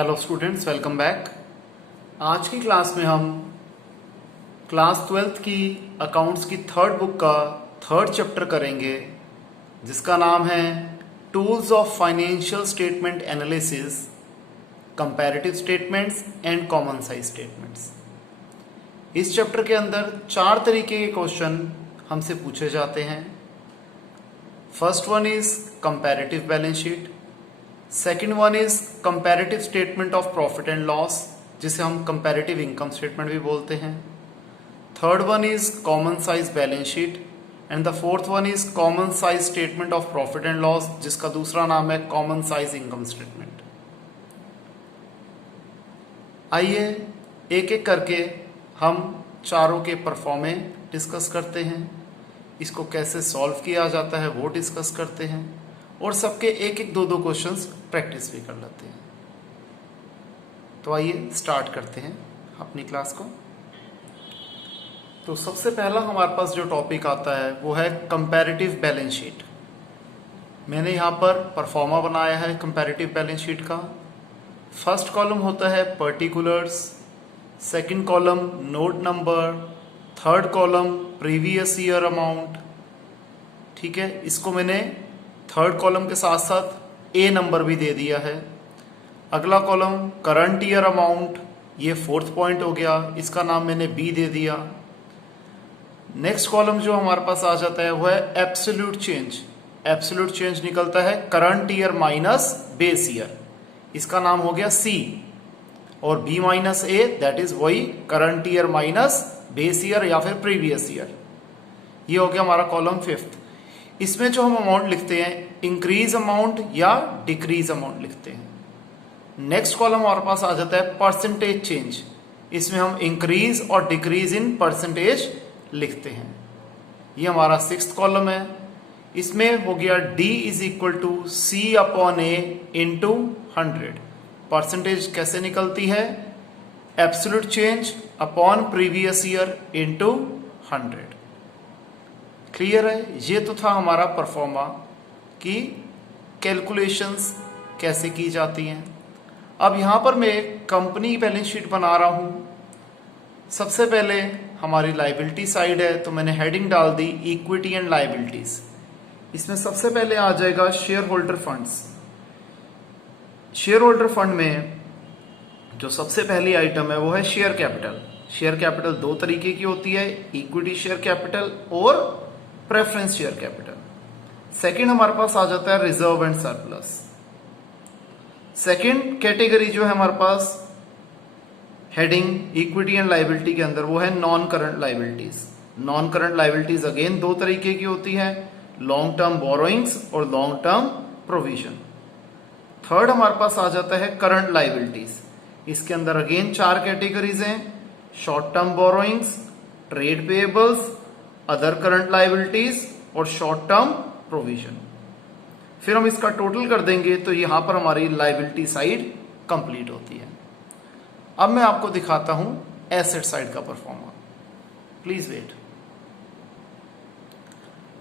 Hello students, welcome back. आज की class में हम क्लास 12th की अकाउंट्स की थर्ड बुक का थर्ड चैप्टर करेंगे, जिसका नाम है tools of financial statement analysis, comparative statements and common size statements. इस चैप्टर के अंदर 4 तरीके के क्वेश्चन हमसे पूछे जाते हैं। First one is comparative balance sheet, second one is comparative statement of profit and loss, जिसे हम कंपैरेटिव इनकम स्टेटमेंट भी बोलते हैं। Third one is common size balance sheet and the fourth one is common size statement of profit and loss, जिसका दूसरा नाम है common size income statement. आइए एक एक करके हम चारों के परफॉर्मे डिस्कस करते हैं, इसको कैसे सॉल्व किया जाता है वो डिस्कस करते हैं, और सबके एक एक दो क्वेश्चंस प्रैक्टिस भी कर लेते हैं। तो आइए स्टार्ट करते हैं अपनी क्लास को। तो सबसे पहला हमारे पास जो टॉपिक आता है वो है कंपैरेटिव बैलेंस शीट। मैंने यहाँ पर परफॉर्मा बनाया है कंपैरेटिव बैलेंस शीट का। फर्स्ट कॉलम होता है particulars, second column note number, third column previous year amount. ठीक है, इसको मैंने थर्ड कॉलम के साथ साथ ए नंबर भी दे दिया है। अगला कॉलम करंट ईयर अमाउंट, ये फोर्थ पॉइंट हो गया, इसका नाम मैंने बी दे दिया। नेक्स्ट कॉलम जो हमारे पास आ जाता है वो है एब्सोल्यूट चेंज। एब्सोल्यूट चेंज निकलता है current year minus base year, इसका नाम हो गया सी। और B minus A, that is वही current year minus base year या फिर प्रीवियस ईयर। ये हो गया हमारा कॉलम फिफ्थ। इसमें जो हम अमाउंट लिखते हैं इंक्रीज अमाउंट या डिक्रीज अमाउंट लिखते हैं। नेक्स्ट कॉलम हमारे पास आ जाता है परसेंटेज चेंज, इसमें हम इंक्रीज और डिक्रीज इन परसेंटेज लिखते हैं। ये हमारा सिक्स्थ कॉलम है। इसमें हो गया D is equal to C upon A into 100। Percentage कैसे निकलती है? Absolute change upon previous year into 100। Clear है? ये तो था हमारा परफॉर्मा की कैलकुलेशंस कैसे की जाती हैं। अब यहां पर मैं कंपनी बैलेंस शीट बना रहा हूं। सबसे पहले हमारी लायबिलिटी साइड है, तो मैंने हेडिंग डाल दी इक्विटी एंड लायबिलिटीज। इसमें सबसे पहले आ जाएगा share holder funds. Share holder fund में जो सबसे पहली आइटम है वो है शेयर कैपिटल। शेयर कैपिटल दो तरीके की होती है, इक्विटी शेयर कैपिटल और प्रेफरेंस शेयर कैपिटल। सेकंड हमारे पास आ जाता है reserve and surplus. Second category जो है हमारे पास हेडिंग इक्विटी एंड लायबिलिटी के अंदर, वो है non current liabilities. Non current liabilities again दो तरीके की होती है, लॉन्ग टर्म बोरोइंग्स और लॉन्ग टर्म प्रोविजन। थर्ड हमारे पास आ जाता है करंट लायबिलिटीज। इसके अंदर अगेन 4 कैटेगरीज हैं, short term borrowings, trade payables, other current liabilities और शॉर्ट टर्म प्रोविजन। फिर हम इसका टोटल कर देंगे तो यहां पर हमारी लायबिलिटी साइड कंप्लीट होती है। अब मैं आपको दिखाता हूं एसेट साइड का परफॉर्मा। Please wait.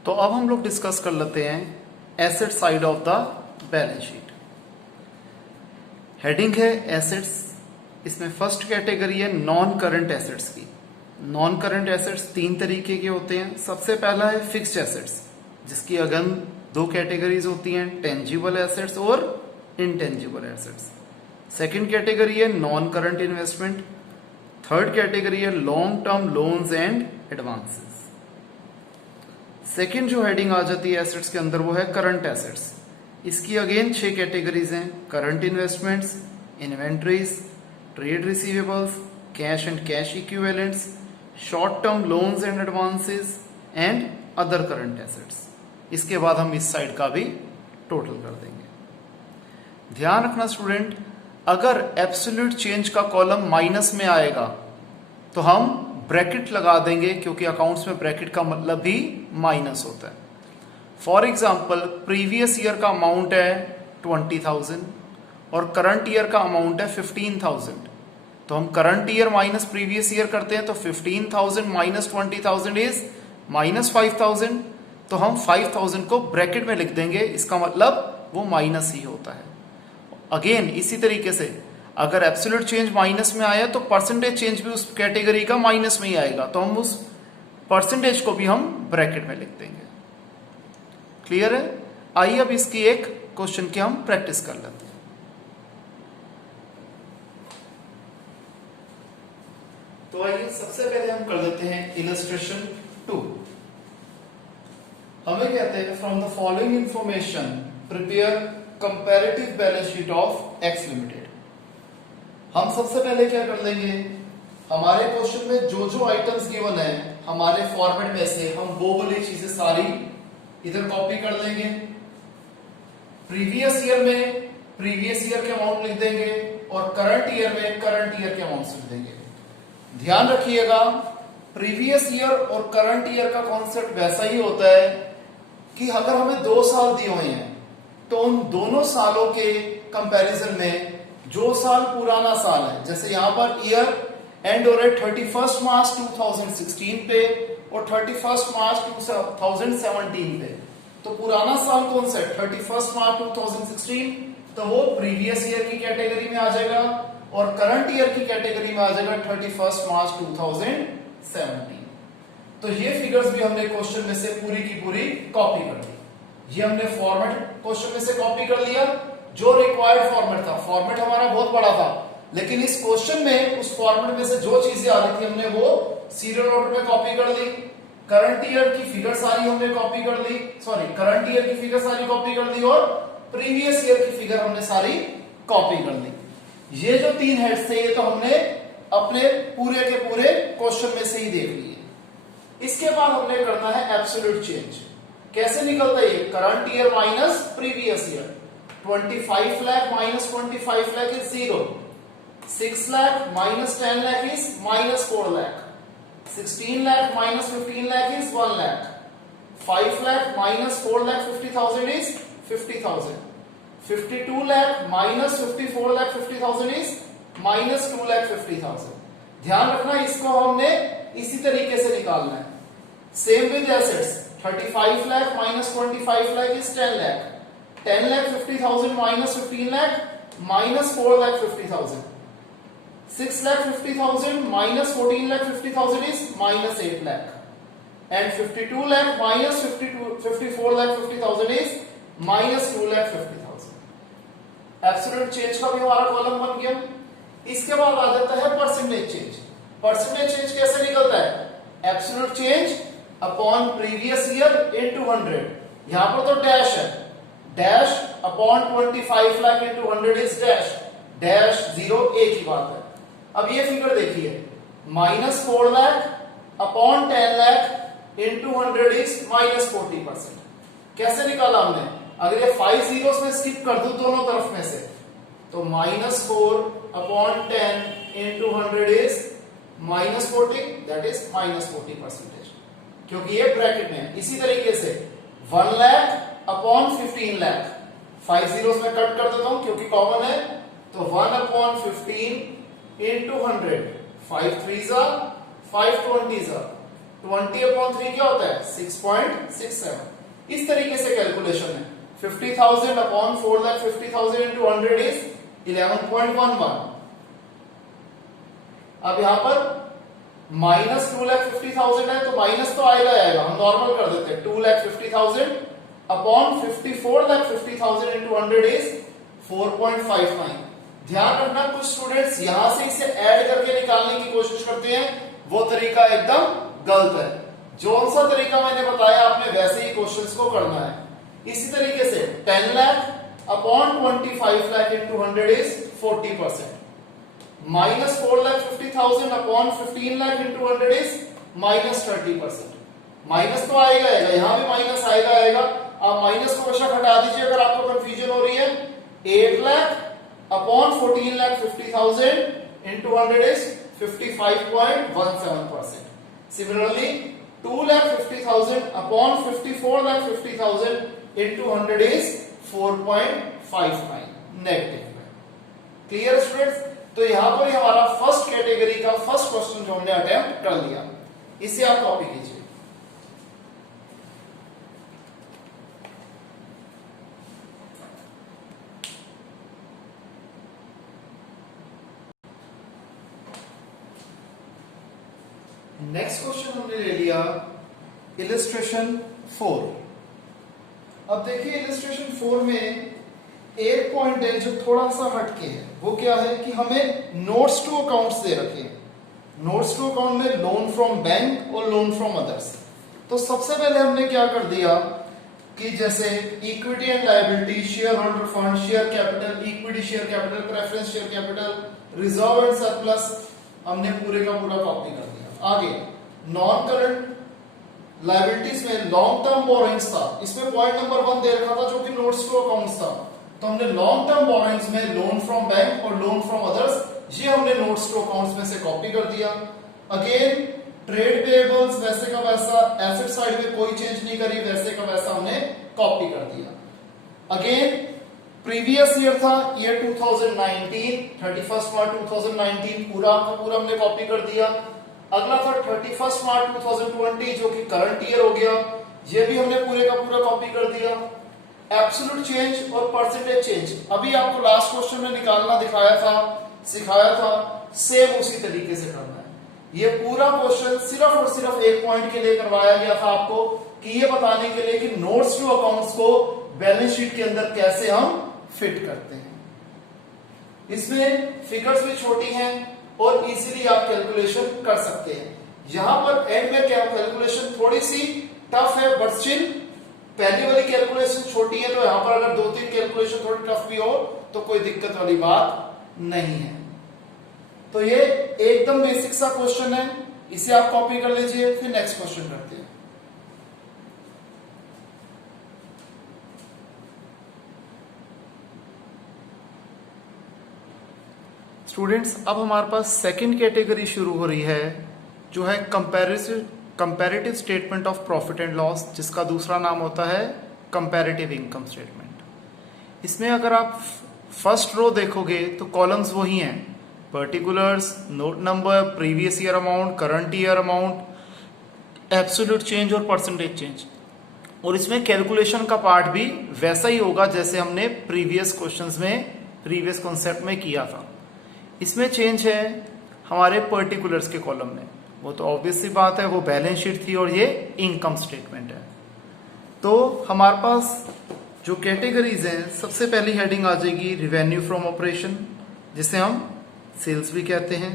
तो अब हम लोग डिस्कस कर लेते हैं asset side of the balance sheet. Heading है एसेट्स। इसमें फर्स्ट कैटेगरी है नॉन करंट एसेट्स की। नॉन करंट एसेट्स 3 तरीके के होते हैं। सबसे पहला है फिक्स्ड एसेट्स, जिसकी अगेन 2 कैटेगरीज होती हैं, टेंजिबल एसेट्स और इनटेंजिबल एसेट्स। सेकंड कैटेगरी है non current investment. Third category है long term loans and advances. Second जो हेडिंग आ जाती है एसेट्स के अंदर वो है करंट एसेट्स। इसकी अगेन 6 कैटेगरीज हैं, current investments, inventories, trade receivables, cash and cash equivalents, short term loans and advances and other current assets. इसके बाद हम इस साइड का भी टोटल कर देंगे। ध्यान रखना स्टूडेंट, अगर एब्सोल्यूट चेंज का कॉलम माइनस में आएगा तो हम ब्रैकेट लगा देंगे, क्योंकि अकाउंट्स में ब्रैकेट का मतलब भी माइनस होता है। फॉर एग्जाम्पल प्रीवियस ईयर का अमाउंट है 20,000 और करंट ईयर का अमाउंट है 15,000, तो हम current year minus previous year करते हैं तो 15,000 माइनस 20,000 इज माइनस 5,000। तो हम 5,000 को ब्रैकेट में लिख देंगे, इसका मतलब वो माइनस ही होता है। अगेन इसी तरीके से अगर एब्सोल्यूट चेंज माइनस में आया तो परसेंटेज चेंज भी उस कैटेगरी का माइनस में ही आएगा, तो हम उस परसेंटेज को भी हम ब्रैकेट में लिख देंगे। क्लियर है? आइए अब इसकी एक क्वेश्चन की हम प्रैक्टिस कर लेते हैं। तो आइए सबसे पहले हम कर देते हैं इलस्ट्रेशन 2। हमें कहते हैं from the following information prepare comparative balance sheet of x limited. हम सबसे पहले क्या कर लेंगे, हमारे क्वेश्चन में जो जो आइटम्स गिवन है हमारे फॉर्मेट में से हम वो वाली चीजें सारी इधर कॉपी कर लेंगे। प्रीवियस ईयर में प्रीवियस ईयर के अमाउंट लिख देंगे और करंट ईयर में करंट ईयर के अमाउंट लिख देंगे। ध्यान रखिएगा, प्रीवियस ईयर और करंट ईयर का कॉन्सेप्ट वैसा ही होता है कि अगर हमें 2 साल दिए हुए हैं तो उन दोनों सालों के कंपैरिजन में जो साल पुराना साल है, जैसे यहां पर ईयर एंड हो रहा है 31 मार्च 2016 पे और 31 मार्च 2017 पे, तो पुराना साल कौन सा है 31 मार्च 2016, तो वो प्रीवियस ईयर की कैटेगरी में आ जाएगा और करंट ईयर की कैटेगरी में आ जाएगा 31 मार्च 2017। तो ये फिगर्स भी हमने क्वेश्चन में से पूरी की पूरी कॉपी कर ली। ये हमने फॉर्मेट क्वेश्चन में से कॉपी कर लिया, जो रिक्वायर्ड फॉर्मेट था। फॉर्मेट हमारा बहुत बड़ा था, लेकिन इस क्वेश्चन में उस फॉर्मेट में से जो चीजें आ रही थी हमने वो सीरियल ऑर्डर में कॉपी कर ली। करंट ईयर की फिगर सारी हमने कॉपी कर ली, करंट ईयर की फिगर सारी कॉपी कर ली और प्रीवियस ईयर की फिगर हमने सारी कॉपी कर ली। ये जो 3 हेड्स थे ये तो हमने अपने पूरे के पूरे क्वेश्चन में से ही देख लिए। इसके बाद हमने करना है एब्सोल्यूट चेंज। कैसे निकलता है ये, current year minus previous year. 25 lakh minus 25 lakh is 0, 6 lakh minus 10 lakh is minus 4 lakh, 16 lakh minus 15 lakh is 1 lakh, 5 lakh minus 4 lakh 50,000 is 50,000, 52 lakh minus 54 lakh 50,000 is minus 2 lakh 50,000। ध्यान रखना इसको हमने इसी तरीके से निकालना है। Same with assets, 35 lakh minus 25 lakh is 10 lakh, 10 lakh 50,000 minus 15 lakh minus 4 lakh 50,000, 6 lakh 50,000 minus 14 lakh 50,000 is minus 8 lakh, and 52 lakh minus 54 lakh 50,000 is minus 2 lakh 50,000। Absolute change का भी हमारा कॉलम बन गया। इसके बाद आ जाता है परसेंटेज चेंज। परसेंटेज चेंज कैसे निकलता है, absolute change upon previous year into 100। यहां पर तो डैश है, dash upon 25 lakh into 100 is dash, dash 0 एक ही बात है। अब ये फिगर देखिए, minus 4 lakh upon 10 lakh into 100 is minus 40%। कैसे निकाला हमने, अगर ये 5 जीरोस में स्किप कर दूं दोनों तरफ में से, तो minus 4 upon 10 into 100 is minus 40, that is minus 40%, क्योंकि ये ब्रैकेट में है। इसी तरीके से 1 लाख अपॉन 15 लाख, 5 जीरोस में कट कर देता हूं क्योंकि कॉमन है, तो 1 upon 15 into 100, 5 3s are 5 20s are 20 upon 3 क्या होता है 6.67। इस तरीके से कैलकुलेशन है। 50,000 अपॉन 4 लाख 50,000 into 100 is 11.11। अब यहां पर माइनस 2 लाख 50,000 है तो माइनस तो आएगा आएगा, हम नॉर्मल कर देते हैं। 2 lakh 50,000 upon 54 lakh 50,000 into 100 is 4.59। ध्यान रखना, कुछ स्टूडेंट्स यहां से इसे ऐड करके निकालने की कोशिश करते हैं, वो तरीका एकदम गलत है। जो सा तरीका मैंने बताया आपने वैसे ही क्वेश्चंस को करना है। इसी तरीके से 10 lakh upon 25 lakh into 100 is 40%, minus 4 lakh 50,000 upon 15 lakh into 100 is minus 30%। Minus तो आएगा आएगा, यहां भी माइनस आएगा आएगा। आप माइनस को बेशक हटा दीजिए अगर आपको कंफ्यूजन हो रही है। 8 lakh upon 14 lakh 50,000 into 100 is 55.17%. Similarly, 2 lakh 50,000 upon 54 lakh 50,000 into 100 is 4.59 negative. Clear students? तो यहां पर हमारा फर्स्ट कैटेगरी का फर्स्ट क्वेश्चन जो हमने अटेम्प्ट कर लिया, इसे आप कॉपी कीजिए। नेक्स्ट क्वेश्चन हमने ले लिया इलस्ट्रेशन 4। अब देखिए इलस्ट्रेशन 4 में एक पॉइंट है जो थोड़ा सा हटके है। वो क्या है कि हमें नोट्स टू अकाउंट्स दे रखे हैं। नोट्स टू अकाउंट में लोन फ्रॉम बैंक और लोन फ्रॉम अदर्स। तो सबसे पहले हमने क्या कर दिया कि जैसे equity and liability, share holder fund, share capital, equity share capital, preference share capital, reserve and surplus हमने पूरे का पूरा कॉपी कर दिया। आगे नॉन करंट लायबिलिटीज में लॉन्ग टर्म बोरोइंग्स था। इसमें पॉइंट नंबर 1 दे रखा था जो कि नोट्स टू अकाउंट्स था। तो हमने लॉन्ग टर्म बोरोइंग्स में लोन फ्रॉम बैंक और लोन फ्रॉम अदर्स, ये हमने नोट्स टू अकाउंट्स में से कॉपी कर दिया। अगेन ट्रेड पेएबल्स वैसे का वैसा, एसेट साइड में कोई चेंज नहीं करी, वैसे का वैसा हमने कॉपी कर दिया। अगेन प्रीवियस ईयर था, ईयर 2019, 31 मार्च 2019 पूरा का पूरा हमने कॉपी कर दिया। अगला था 31 मार्च 2020 जो कि करंट ईयर हो गया, ये भी हमने पूरे का पूरा कॉपी कर दिया। एब्सोल्यूट चेंज और परसेंटेज चेंज अभी आपको लास्ट क्वेश्चन में निकालना दिखाया था, सिखाया था, सेम उसी तरीके से करना है। ये पूरा क्वेश्चन सिर्फ और सिर्फ एक पॉइंट के लिए करवाया गया था आपको कि ये बताने के लिए कि नोट्स टू अकाउंट्स को बैलेंस शीट के अंदर कैसे हम फिट करते हैं। इसमें फिगर्स भी छोटी हैं और इजीली आप कैलकुलेशन कर सकते हैं। यहां पर एंड में क्या कैलकुलेशन थोड़ी सी टफ है, बट स्टिल पहली वाली कैलकुलेशन छोटी है, तो यहां पर अगर 2-3 कैलकुलेशन थोड़ी टफ भी हो तो कोई दिक्कत वाली बात नहीं है। तो ये एकदम बेसिक सा क्वेश्चन है, इसे आप कॉपी कर लीजिए। फिर नेक्स्ट क्वेश्चन करते हैं। स्टूडेंट्स अब हमारे पास सेकंड कैटेगरी शुरू हो रही है जो है comparative statement of profit and loss, जिसका दूसरा नाम होता है कंपैरेटिव इनकम स्टेटमेंट। इसमें अगर आप फर्स्ट रो देखोगे तो कॉलम्स वही हैं, particulars, note number, previous year amount, current year amount, absolute change और परसेंटेज चेंज। और इसमें कैलकुलेशन का पार्ट भी वैसा ही होगा जैसे हमने प्रीवियस क्वेश्चंस में, प्रीवियस कॉन्सेप्ट में किया था। इसमें चेंज है हमारे पर्टिकुलर्स के कॉलम में, वो तो ऑब्वियस सी बात है, वो बैलेंस शीट थी और ये इनकम स्टेटमेंट है। तो हमारे पास जो कैटेगरीज हैं, सबसे पहली हेडिंग आ जाएगी रिवेन्यू फ्रॉम ऑपरेशन, जिसे हम सेल्स भी कहते हैं।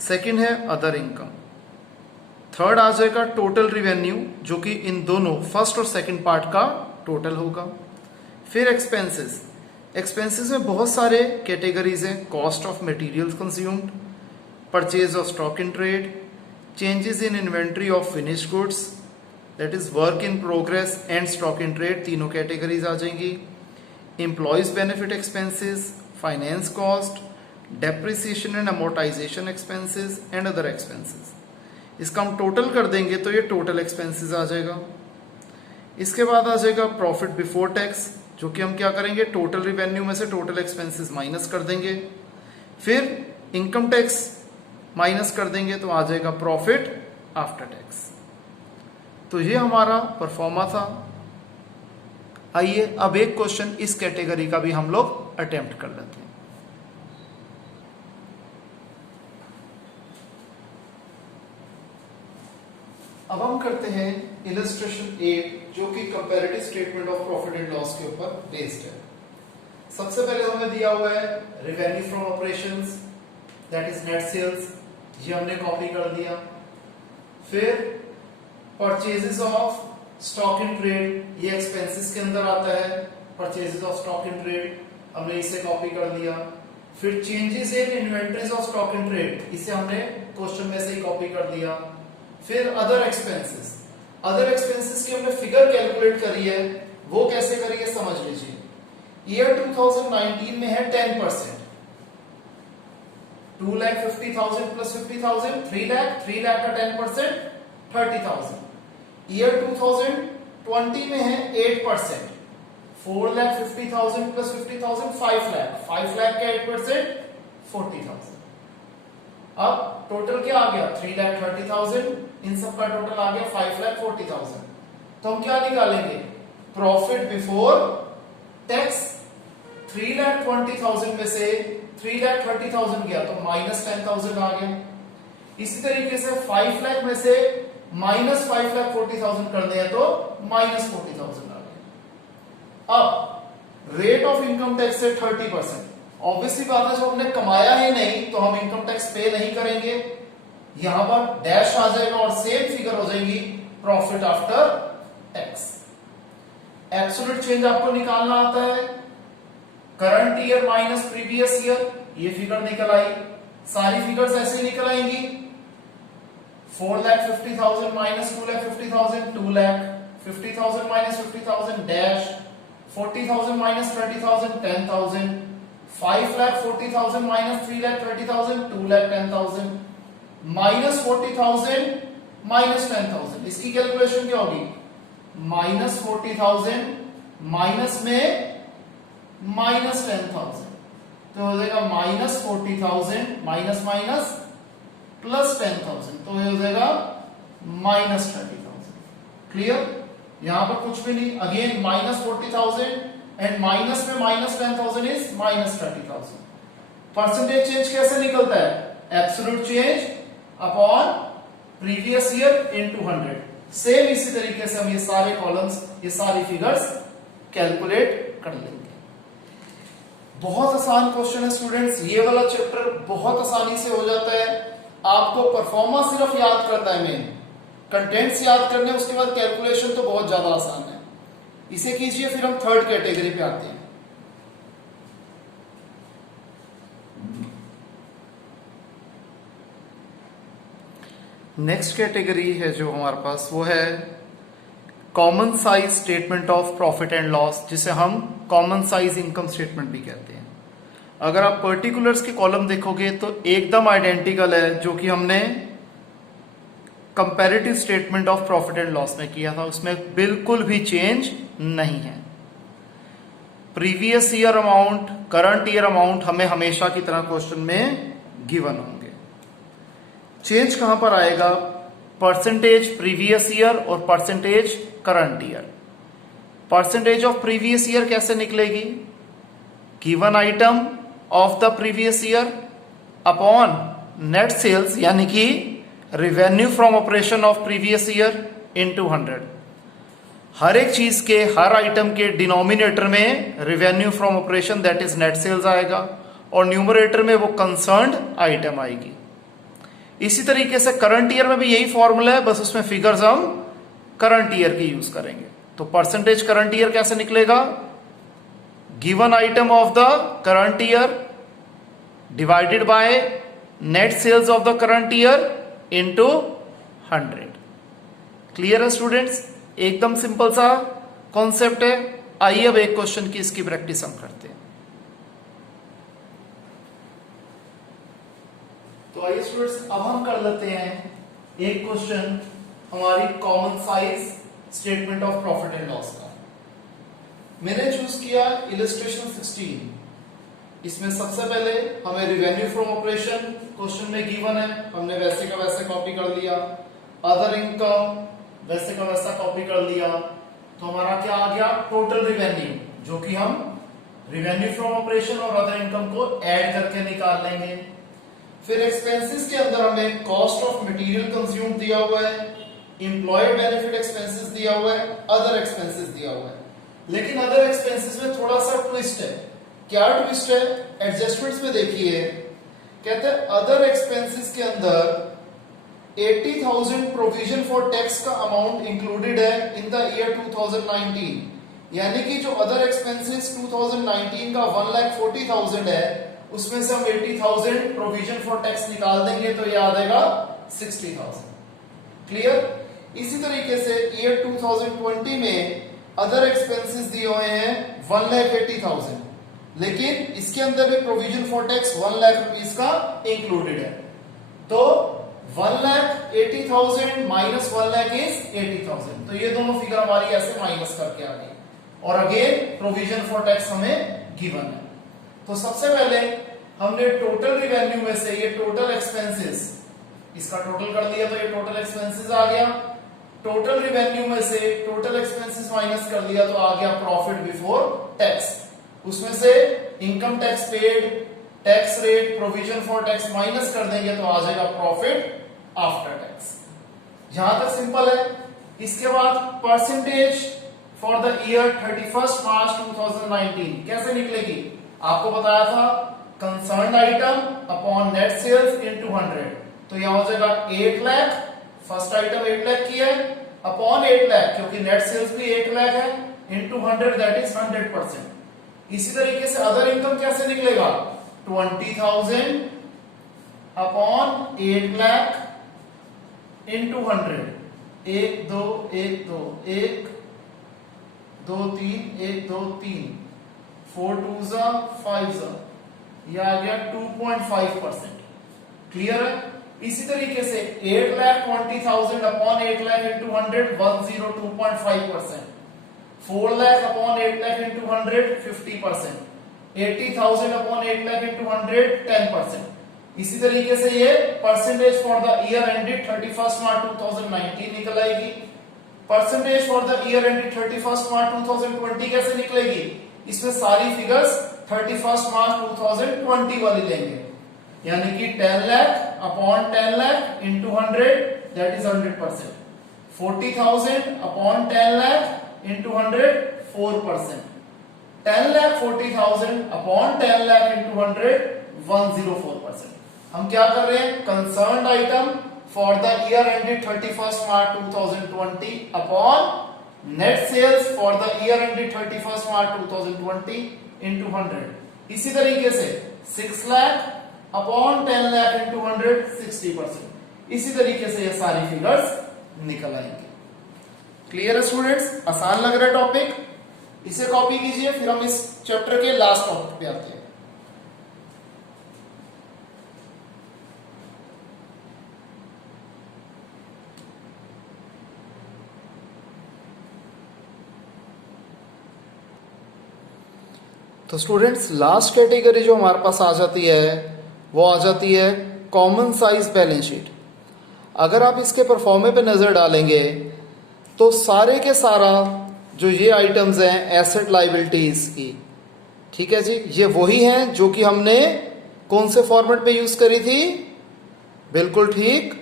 सेकंड है अदर इनकम। थर्ड आ जाएगा टोटल रिवेन्यू, जो कि इन दोनों फर्स्ट और सेकंड पार्ट का टोटल होगा। फिर एक्सपेंसेस। एक्सपेंसेस में बहुत सारे कैटेगरीज हैं, cost of materials consumed, purchase of stock in trade, changes in inventory of finished goods, that is work in progress and stock in trade, तीनों categories आ जाएंगी। Employees benefit expenses, finance cost, depreciation and amortisation expenses and other expenses. इसका हम total कर देंगे तो ये total expenses आ जाएगा। इसके बाद आ जाएगा प्रॉफिट बिफोर टैक्स, जो कि हम क्या करेंगे, टोटल रिवेन्यू में से टोटल एक्सपेंसेस माइनस कर देंगे। फिर इनकम टैक्स माइनस कर देंगे तो आ जाएगा प्रॉफिट आफ्टर टैक्स। तो ये हमारा परफॉर्मा था। आइए अब एक क्वेश्चन इस कैटेगरी का भी हम लोग अटेम्प्ट कर लेते हैं। अब हम करते हैं इलस्ट्रेशन 8, जो कि comparative statement of profit and loss के ऊपर बेस्ड है। सबसे पहले हमें दिया हुआ है revenue from operations, that is net sales, ये हमने कॉपी कर दिया। फिर purchases of stock in trade, ये एक्सपेंसेस के अंदर आता है, purchases of stock in trade, हमने इसे कॉपी कर दिया। फिर changes in inventories of stock in trade, इसे हमने क्वेश्चन में से ही कॉपी कर दिया। फिर अदर एक्सपेंसेस, अदर एक्सपेंसेस की हमने फिगर कैलकुलेट करी है, वो कैसे करी है समझ लीजिए। ईयर 2019 में है 10%, 2,50,000 प्लस 50,000 3 लाख, 3 लाख का 10% 30,000। ईयर 2020 में है 8%, 4,50,000 प्लस 50,000 5 लाख, 5 लाख का 8% 40,000। अब टोटल क्या आ गया, 3,30,000, इन सब का टोटल आ गया 5,40,000। तो हम क्या निकालेंगे, प्रॉफिट बिफोर टैक्स। 3,20,000 में से 3,30,000 गया तो -10,000 आ गया। इसी तरीके से 5 लाख में से माइनस 5,40,000 करने हैं तो माइनस 40,000 आ गए। अब रेट ऑफ इनकम टैक्स से 30%। ऑब्वियसली बात है, जब हमने कमाया ही नहीं तो हम इनकम टैक्स पे नहीं करेंगे। यहां पर डैश आ जाएगा और सेम फिगर हो जाएगी profit after tax. Absolute change आपको निकालना आता है, current year minus previous year, ये फिगर निकल आई। सारी फिगर्स ऐसे ही निकल आएंगी। 4,50,000 minus 2,50,000, 2,50,000 minus 50,000 dash, 40,000 minus 30,000 10,000, 5,40,000 minus 3,30,000 2,10,000, minus 40,000 minus 10,000। इसकी कैलकुलेशन क्या होगी? माइनस 40,000 माइनस में माइनस 10,000, तो हो जाएगा माइनस 40,000 माइनस माइनस प्लस 10,000, तो ये हो जाएगा माइनस 30,000। क्लियर? यहां पर कुछ भी नहीं। अगेन माइनस 40,000 एंड माइनस में minus 10,000 is minus 30,000। Percentage change कैसे निकलता है? Absolute change upon previous year into 100। Same इसी तरीके से हम ये सारे कॉलम्स, ये सारी फिगर्स कैलकुलेट कर लेंगे। बहुत आसान क्वेश्चन है स्टूडेंट्स, ये वाला चैप्टर बहुत आसानी से हो जाता है। आपको परफॉर्मा सिर्फ याद करना है, मेन कंटेंट्स याद करने, उसके बाद कैलकुलेशन तो बहुत ज्यादा आसान है। इसे कीजिए, फिर हम थर्ड कैटेगरी पे आते हैं। नेक्स्ट कैटेगरी है जो हमारे पास, वो है common size statement of profit and loss, जिसे हम कॉमन साइज इनकम स्टेटमेंट भी कहते हैं। अगर आप पर्टिकुलर्स के कॉलम देखोगे तो एकदम आइडेंटिकल है जो कि हमने comparative statement of profit and loss में किया था, उसमें बिल्कुल भी चेंज नहीं है। Previous year amount, current year amount हमें हमेशा की तरह क्वेश्चन में गिवन होंगे। चेंज कहां पर आएगा? परसेंटेज प्रीवियस ईयर और percentage current year. Percentage of previous year कैसे निकलेगी? Given item of the previous year upon net sales, यानी कि revenue from operation of previous year into 100। हर एक चीज के, हर आइटम के डिनोमिनेटर में revenue from operation that is net sales आएगा और न्यूमरेटर में वो कंसर्न्ड आइटम आएगी। इसी तरीके से करंट ईयर में भी यही फॉर्मूला है, बस उसमें फिगर्स हम करंट ईयर की यूज करेंगे। तो परसेंटेज करंट ईयर कैसे निकलेगा? Given item of the current year divided by net sales of the current year into 100। Clear है स्टूडेंट्स? एकदम सिंपल सा कॉन्सेप्ट है। आइए अब एक क्वेश्चन की इसकी प्रैक्टिस हम करते हैं। तो आइए स्टूडेंट्स, अब हम कर लेते हैं एक क्वेश्चन हमारी common size statement of profit and loss का। मैंने चूज किया इलस्ट्रेशन 16। इसमें सबसे पहले हमें रिवेन्यू फ्रॉम ऑपरेशन क्वेश्चन में गिवन है, हमने वैसे का वैसे कॉपी कर लिया। अदर इनकम वैसे का वैसा कॉपी कर लिया। तो हमारा क्या आ गया? टोटल रिवेन्यू, जो कि हम रिवेन्यू फ्रॉम ऑपरेशन और अदर इनकम को ऐड करके निकाल लेंगे। फिर एक्सपेंसेस के अंदर हमें कॉस्ट ऑफ मटेरियल कंज्यूम दिया हुआ है, एम्प्लॉय बेनिफिट एक्सपेंसेस दिया हुआ है, अदर एक्सपेंसेस दिया हुआ है। लेकिन अदर एक्सपेंसेस में थोड़ा सा ट्विस्ट है। क्या ट्विस्ट है? एडजस्टमेंट्स में देखिए, कहते हैं अदर एक्सपेंसेस के अंदर 80,000 प्रोविजन फॉर टैक्स का अमाउंट इंक्लूडेड है इन द ईयर 2019। यानी कि जो अदर एक्सपेंसेस 2019 का 1,40,000 है, उसमें से हम 80,000 प्रोविजन फॉर टैक्स निकाल देंगे तो ये आ जाएगा 60,000। क्लियर? इसी तरीके से ईयर 2020 में अदर एक्सपेंसेस दिए हुए हैं 1,80,000, लेकिन इसके अंदर भी provision for tax 1 lakh rupees का इंक्लूडेड है। तो 1,80,000 माइनस 1 लाख इज 80,000। तो ये दोनों फिगर हमारी ऐसे माइनस करके आ गई और अगेन प्रोविजन फॉर टैक्स हमें गिवन है। तो सबसे पहले हमने टोटल रिवेन्यू में से ये टोटल एक्सपेंसेस, इसका टोटल कर दिया तो ये टोटल एक्सपेंसेस आ गया। टोटल रिवेन्यू में से टोटल एक्सपेंसेस माइनस कर दिया तो आ गया प्रॉफिट बिफोर टैक्स। उसमें से income tax paid, tax rate, provision for tax minus कर देंगे तो आ जाएगा प्रॉफिट आफ्टर टैक्स। यहां तक सिंपल है। इसके बाद percentage for the year 31 March 2019 कैसे निकलेगी? आपको बताया था concern item upon net sales into 100, तो यहां हो जाएगा 8 लाख, फर्स्ट आइटम 8 लाख की है, अपॉन 8 लाख क्योंकि नेट सेल्स भी 8 लाख है, इनटू 100 दैट इज 100%। इसी तरीके से अदर इनकम कैसे निकलेगा? 20,000 अपॉन 8 लाख इनटू 100, 1 2 1 2 1 2 3 1 2 3 4 2 जा 5 जा, यह आ गया 2.5%। क्लियर है? इसी तरीके से 8,20,000 upon 8 lakh into 100 102.5%, 4 lakh upon 8 lakh into 100 50%, 80,000 upon 8 lakh into 100 10%। इसी तरीके से ये percentage for the year ended 31 March 2019 निकल आएगी। Percentage for the year ended 31 March 2020 कैसे निकलेगी? इसमें सारी फिगर्स 31 मार्च 2020 वाली लेंगे, यानी कि 10 lakh upon 10 lakh into 100 that is 100%, 40,000 upon 10 lakh into 100 4%, 10 lakh 40,000 upon 10 lakh into 100 104%। हम क्या कर रहे हैं? Concern item for the year ended 31 March 2020 upon net sales for the year ended 31 March 2020 into 100। इसी तरीके से 6 लाख अपॉन 10 लाख इंटू 100 60%। इसी तरीके से ये सारी फिगर्स निकल आएंगे। क्लियर है स्टूडेंट्स? आसान लग रहा है टॉपिक? इसे कॉपी कीजिए, फिर हम इस चैप्टर के लास्ट टॉपिक पे आते हैं। तो स्टूडेंट्स लास्ट कैटेगरी जो हमारे पास आ जाती है वो आ जाती है कॉमन साइज बैलेंस शीट। अगर आप इसके परफॉर्मे पे नजर डालेंगे तो सारे के सारा जो ये आइटम्स हैं एसेट लायबिलिटीज की, ठीक है जी, ये वही हैं जो कि हमने कौन से फॉर्मेट में यूज करी थी? बिल्कुल ठीक,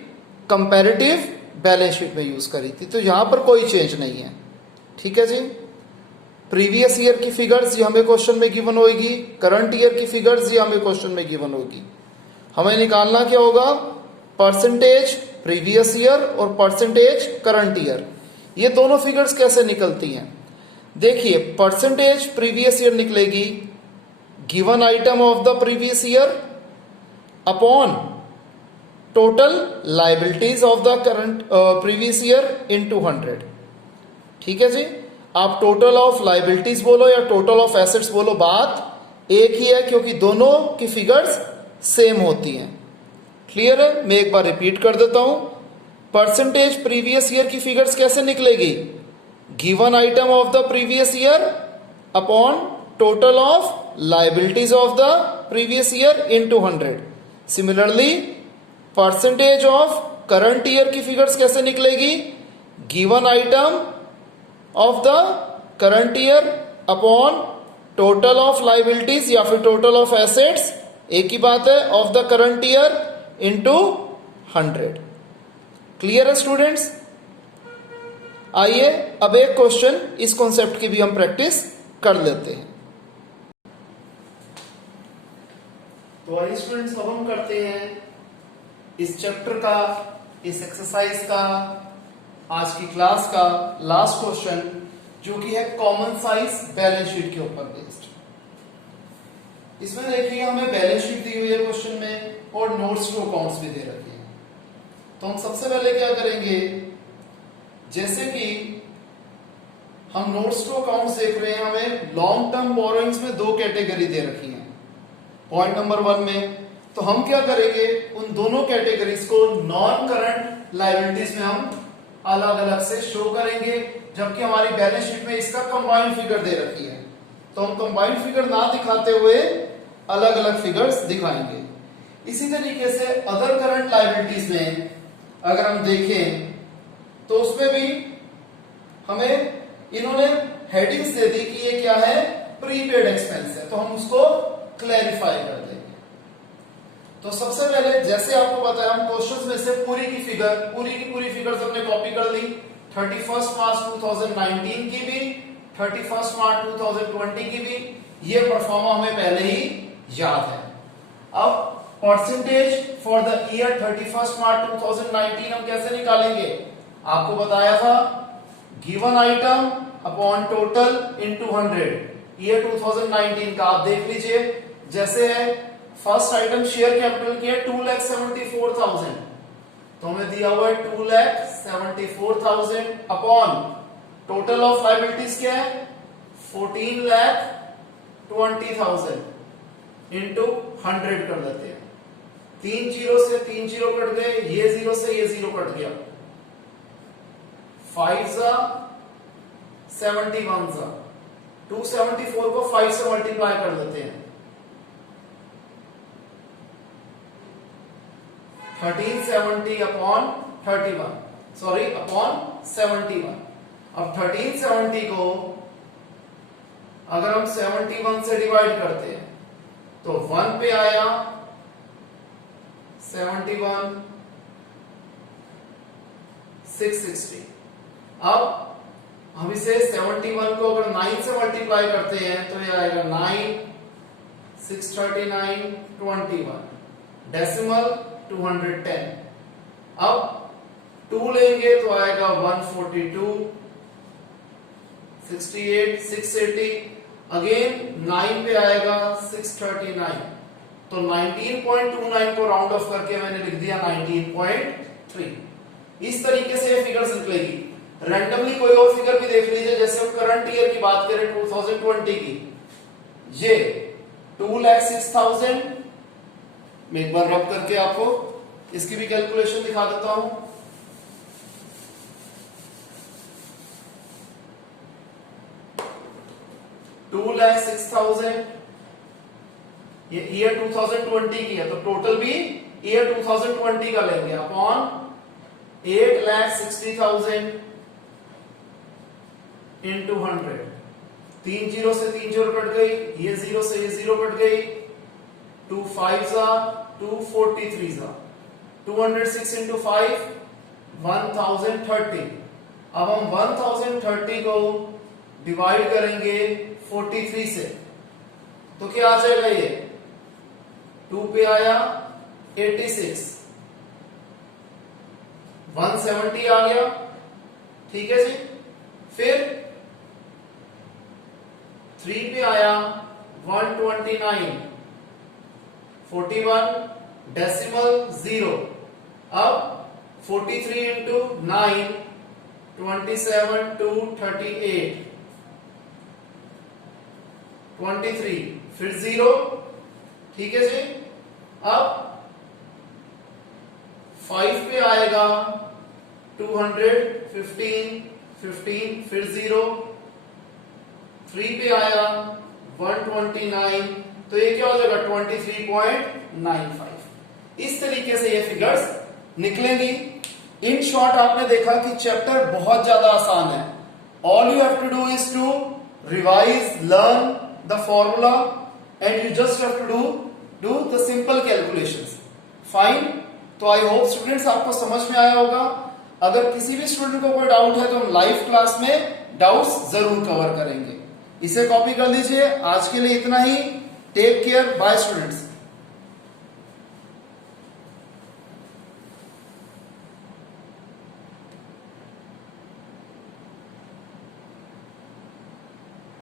कंपैरेटिव बैलेंस शीट में यूज करी थी। तो यहां पर कोई चेंज नहीं है, ठीक है जी। प्रीवियस ईयर की फिगर्स ये हमें क्वेश्चन में गिवन होगी, करंट ईयर की फिगर्स ये हमें क्वेश्चन में गिवन होगी। हमें निकालना क्या होगा? परसेंटेज प्रीवियस ईयर और परसेंटेज करंट ईयर। ये दोनों फिगर्स कैसे निकलती हैं? देखिए, परसेंटेज प्रीवियस ईयर निकलेगी given item of the previous year upon total liabilities of the current previous year into 100, ठीक है जी। आप टोटल ऑफ लायबिलिटीज बोलो या टोटल ऑफ एसेट्स बोलो, बात एक ही है क्योंकि दोनों की फिगर्स सेम होती हैं। क्लियर है? मैं एक बार रिपीट कर देता हूं। परसेंटेज प्रीवियस ईयर की फिगर्स कैसे निकलेगी? Given item of the previous year upon total of liabilities of the previous year into 100। Similarly percentage of current year की फिगर्स कैसे निकलेगी? Given item of the current year upon total of liabilities या फिर total of assets, एक ही बात है, of the current year into 100। Clear है students? आइए अब एक क्वेश्चन इस कॉन्सेप्ट की भी हम प्रैक्टिस कर लेते हैं। तो आइए स्टूडेंट्स, अब हम करते हैं इस चैप्टर का, इस एक्सरसाइज का, आज की क्लास का लास्ट क्वेश्चन, जो कि है कॉमन साइज बैलेंस शीट के ऊपर बेस्ड। इसमें देखिए हमें बैलेंस शीट दी हुई है क्वेश्चन में और नोट्स टू अकाउंट्स भी दे रखे हैं। तो हम सबसे पहले क्या करेंगे, जैसे कि हम नोट्स टू अकाउंट्स देख रहे हैं, हमें लॉन्ग टर्म बोरोइंग्स में 2 कैटेगरी दे रखी है पॉइंट नंबर 1 में। तो हम क्या करेंगे, उन दोनों कैटेगरीज को नॉन करंट लायबिलिटीज में हम अलग अलग से शो करेंगे, जबकि हमारी बैलेंस शीट में इसका कंबाइंड फिगर दे रखी है। तो हम कंबाइंड फिगर ना दिखाते हुए अलग अलग फिगर्स दिखाएंगे। इसी तरीके से अदर करंट लायबिलिटीज में अगर हम देखें तो उसमें भी हमें इन्होंने हेडिंग्स दे दी कि ये क्या है, प्रीपेड एक्सपेंस है, तो हम उसको क्लैरिफाई कर देंगे। तो सबसे पहले जैसे आपको पता है हम क्वेश्चंस में से पूरी की पूरी फिगर्स हमने कॉपी कर ली 31 मार्च 2019 की भी 31 मार्च 2020 की भी, ये परफॉर्मा हमें पहले ही याद है। अब percentage for the year 31 March 2019 हम कैसे निकालेंगे, आपको बताया था given item upon total into 100, year 2019 का आप देख लीजिए। जैसे है फर्स्ट आइटम शेयर कैपिटल की है 2,74,000, तो हमें दिया हुआ है 2,74,000 अपॉन टोटल ऑफ लायबिलिटीज क्या है 14,20,000 इंटू 100 कर देते हैं। 3 जीरो से 3 जीरो कट गए, ये जीरो से ये जीरो कट गया, 5 जा 71 जा, 274 को 5 से मल्टीप्लाई कर देते हैं, 1370 अपॉन 31, सॉरी अपॉन 71। अब 1370 को अगर हम 71 से डिवाइड करते हैं तो 1 पे आया 71 660। अब हम इसे 71 को अगर 9 से मल्टीप्लाई करते हैं तो ये आएगा 9 639 21 डेसिमल 210। अब 2 लेंगे तो आएगा 142 68 680, अगेन 9 पे आएगा 639, तो 19.29 को राउंड ऑफ करके मैंने लिख दिया 19.3। इस तरीके से ये फिगर्स निकलेगी। रैंडमली कोई और फिगर भी देख लीजिए, जैसे हम करंट ईयर की बात करें 2020 की, ये 2,06,000, मैं एक बार रब करके आपको इसकी भी कैलकुलेशन दिखा देता हूं। $2,06,000 ये ईयर 2020 की है, तो टोटल भी ईयर 2020 का लेंगे अपॉन 8,60,000 इंटू 100। 3 जीरो से 3 जीरो कट गई, ये जीरो से ये जीरो कट गई, 2 5 जा 243 जा, 206 इंटू 5 1030। अब हम 1030 को डिवाइड करेंगे 43 से, तो क्या आ जाएगा, ये 2 पे आया 86, 170 आ गया, ठीक है जी। फिर 3 पे आया 129, 41 डेसिमल 0। अब 43 इंटू 9 27 2 38 23, फिर 0, ठीक है जी। अब 5 पे आएगा 215 15, फिर 0, 3 पे आया 129, तो ये क्या हो जाएगा 23.95। इस तरीके से ये फिगर्स निकलेंगी। इन शॉर्ट आपने देखा कि चैप्टर बहुत ज्यादा आसान है। All you have to do is to revise, learn the formula and you just have to do the simple calculations. Fine, तो आई होप स्टूडेंट्स आपको समझ में आया होगा। अगर किसी भी स्टूडेंट को कोई डाउट है तो हम लाइव क्लास में डाउट्स जरूर कवर करेंगे। इसे कॉपी कर लीजिए। आज के लिए इतना ही। Take care, bye students.